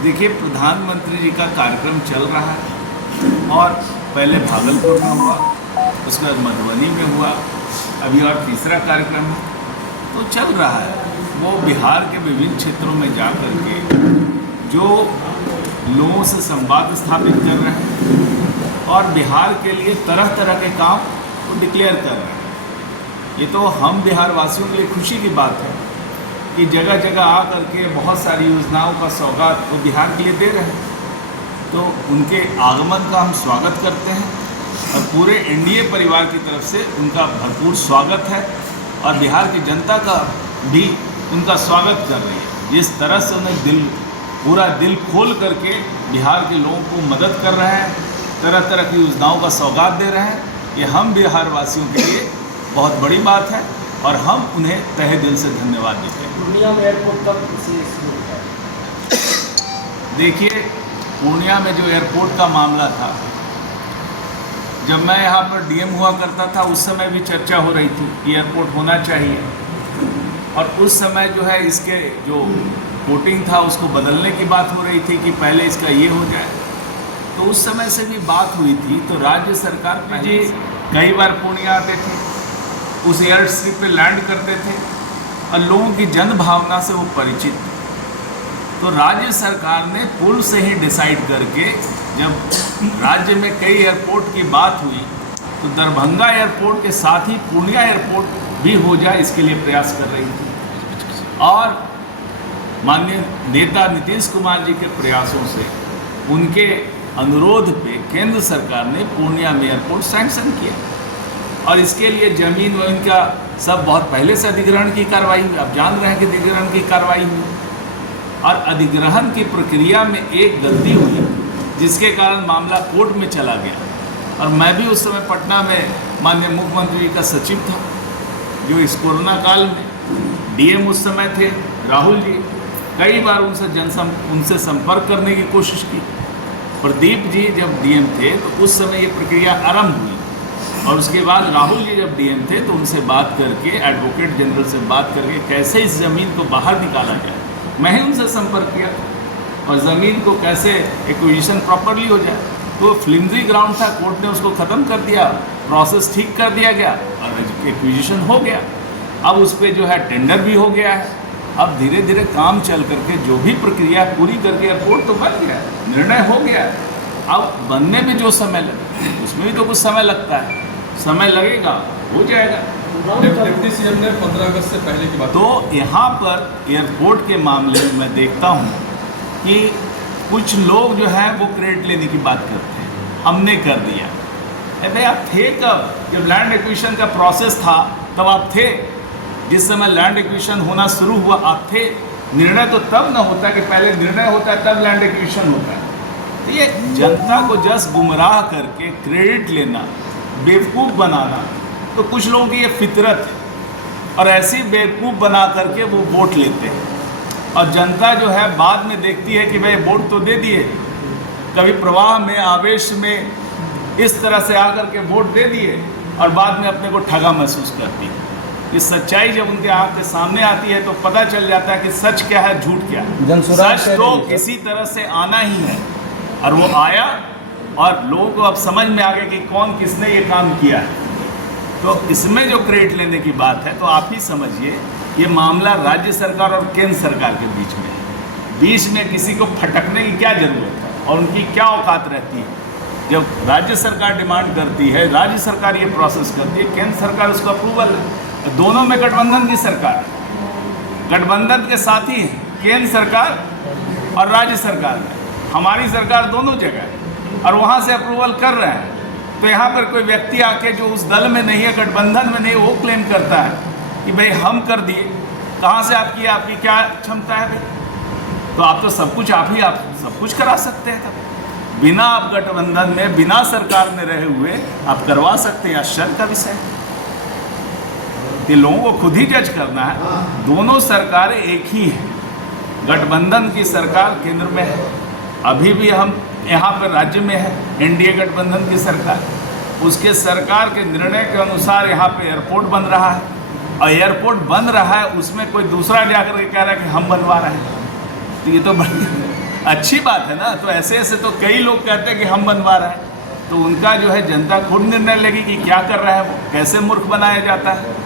देखिए, प्रधानमंत्री जी का कार्यक्रम चल रहा है और पहले भागलपुर में हुआ, उसके बाद मधुबनी में हुआ, अभी और तीसरा कार्यक्रम है तो चल रहा है। वो बिहार के विभिन्न क्षेत्रों में जा कर के जो लोगों से संवाद स्थापित कर रहे हैं और बिहार के लिए तरह तरह के काम वो डिक्लेयर कर रहे हैं। ये तो हम बिहार वासियों के लिए खुशी की बात है कि जगह जगह आ करके बहुत सारी योजनाओं का सौगात वो बिहार के लिए दे रहे हैं। तो उनके आगमन का हम स्वागत करते हैं और पूरे एनडीए परिवार की तरफ से उनका भरपूर स्वागत है और बिहार की जनता का भी उनका स्वागत कर रही है। जिस तरह से उन्हें पूरा दिल खोल करके बिहार के लोगों को मदद कर रहे हैं, तरह तरह की योजनाओं का सौगात दे रहे हैं, ये हम बिहार वासियों के लिए बहुत बड़ी बात है और हम उन्हें तहे दिल से धन्यवाद देते हैं। पूर्णिया में एयरपोर्ट कब से शुरू है? देखिए, पूर्णिया में जो एयरपोर्ट का मामला था, जब मैं यहाँ पर डीएम हुआ करता था उस समय भी चर्चा हो रही थी कि एयरपोर्ट होना चाहिए और उस समय जो है इसके जो कोटिंग था उसको बदलने की बात हो रही थी कि पहले इसका ये हो जाए। तो उस समय से भी बात हुई थी। तो राज्य सरकार जी कई बार पूर्णिया आते थे, उस एयर स्ट्रिप पे लैंड करते थे और लोगों की जन भावना से वो परिचित थे। तो राज्य सरकार ने पूर्व से ही डिसाइड करके, जब राज्य में कई एयरपोर्ट की बात हुई तो दरभंगा एयरपोर्ट के साथ ही पूर्णिया एयरपोर्ट भी हो जाए, इसके लिए प्रयास कर रही थी। और माननीय नेता नीतीश कुमार जी के प्रयासों से, उनके अनुरोध पे केंद्र सरकार ने पूर्णिया में एयरपोर्ट सैंक्शन किया और इसके लिए जमीन व इनका सब बहुत पहले से अधिग्रहण की कार्रवाई हुई। आप जान रहे हैं कि अधिग्रहण की कार्रवाई हुई और अधिग्रहण की प्रक्रिया में एक गलती हुई जिसके कारण मामला कोर्ट में चला गया। और मैं भी उस समय पटना में माननीय मुख्यमंत्री जी का सचिव था, जो इस कोरोना काल में डीएम उस समय थे राहुल जी। कई बार उनसे संपर्क करने की कोशिश की। प्रदीप जी जब डीएम थे तो उस समय ये प्रक्रिया आरंभ हुई और उसके बाद राहुल जी जब डीएम थे तो उनसे बात करके, एडवोकेट जनरल से बात करके कैसे इस ज़मीन को बाहर निकाला जाए, मैं ही उनसे संपर्क किया और ज़मीन को कैसे एक्विजिशन प्रॉपरली हो जाए। तो फ्लिमजी ग्राउंड था, कोर्ट ने उसको ख़त्म कर दिया, प्रोसेस ठीक कर दिया गया और एक्विजिशन हो गया। अब उस पर जो है टेंडर भी हो गया है। अब धीरे धीरे काम चल करके जो भी प्रक्रिया पूरी करके एयरपोर्ट तो बन गया है, निर्णय हो गया है। अब बनने में जो समय लगे उसमें भी तो कुछ समय लगता है, समय लगेगा, हो जाएगा। डिप्टी सीएम ने 15 अगस्त से पहले की बात। तो यहाँ पर एयरपोर्ट के मामले में मैं देखता हूँ कि कुछ लोग जो है वो क्रेडिट लेने की बात करते हैं, हमने कर दिया। भाई आप थे कब? जब लैंड एक्विजिशन का प्रोसेस था तब आप थे। जिस समय लैंड एक्विजिशन होना शुरू हुआ आप थे। निर्णय तो तब न होता कि पहले निर्णय होता है तब लैंड एक्विजिशन होता है। तो ये जनता को जस्ट गुमराह करके क्रेडिट लेना, बेवकूफ़ बनाना, तो कुछ लोगों की ये फितरत है और ऐसी बेवकूफ़ बना करके वो वोट लेते हैं और जनता जो है बाद में देखती है कि भाई वोट तो दे दिए, कभी प्रवाह में, आवेश में इस तरह से आकर के वोट दे दिए और बाद में अपने को ठगा महसूस करती है। ये सच्चाई जब उनके आँख के सामने आती है तो पता चल जाता है कि सच क्या है, झूठ क्या है। सच तो किसी तरह से आना ही है और वो आया और लोगों को अब समझ में आ गया कि कौन किसने ये काम किया है। तो इसमें जो क्रेडिट लेने की बात है तो आप ही समझिए, ये मामला राज्य सरकार और केंद्र सरकार के बीच में है। बीच में किसी को फटकने की क्या ज़रूरत है और उनकी क्या औकात रहती है? जब राज्य सरकार डिमांड करती है, राज्य सरकार ये प्रोसेस करती है, केंद्र सरकार उसका अप्रूवल है। दोनों में गठबंधन की सरकार है, गठबंधन के साथ ही केंद्र सरकार और राज्य सरकार है। हमारी सरकार दोनों जगह है और वहाँ से अप्रूवल कर रहे हैं। तो यहाँ पर कोई व्यक्ति आके जो उस दल में नहीं है, गठबंधन में नहीं, वो क्लेम करता है कि भाई हम कर दिए। कहाँ से आपकी क्या क्षमता है भाई? तो आप तो सब कुछ आप सब कुछ करा सकते हैं। तब बिना आप गठबंधन में, बिना सरकार में रहे हुए आप करवा सकते हैं। आश्चर्य का विषय है। ये लोगों को खुद ही जज करना है। दोनों सरकारें एक ही हैं। गठबंधन की सरकार केंद्र में है, अभी भी हम यहाँ पर राज्य में है एनडीए गठबंधन की सरकार। उसके सरकार के निर्णय के अनुसार यहाँ पे एयरपोर्ट बन रहा है और एयरपोर्ट बन रहा है, उसमें कोई दूसरा जाकर के कह रहा है कि हम बनवा रहे हैं। तो ये तो अच्छी बात है ना। तो ऐसे ऐसे तो कई लोग कहते हैं कि हम बनवा रहे हैं, तो उनका जो है जनता खुद निर्णय लेगी कि क्या कर रहा है वो, कैसे मूर्ख बनाया जाता है।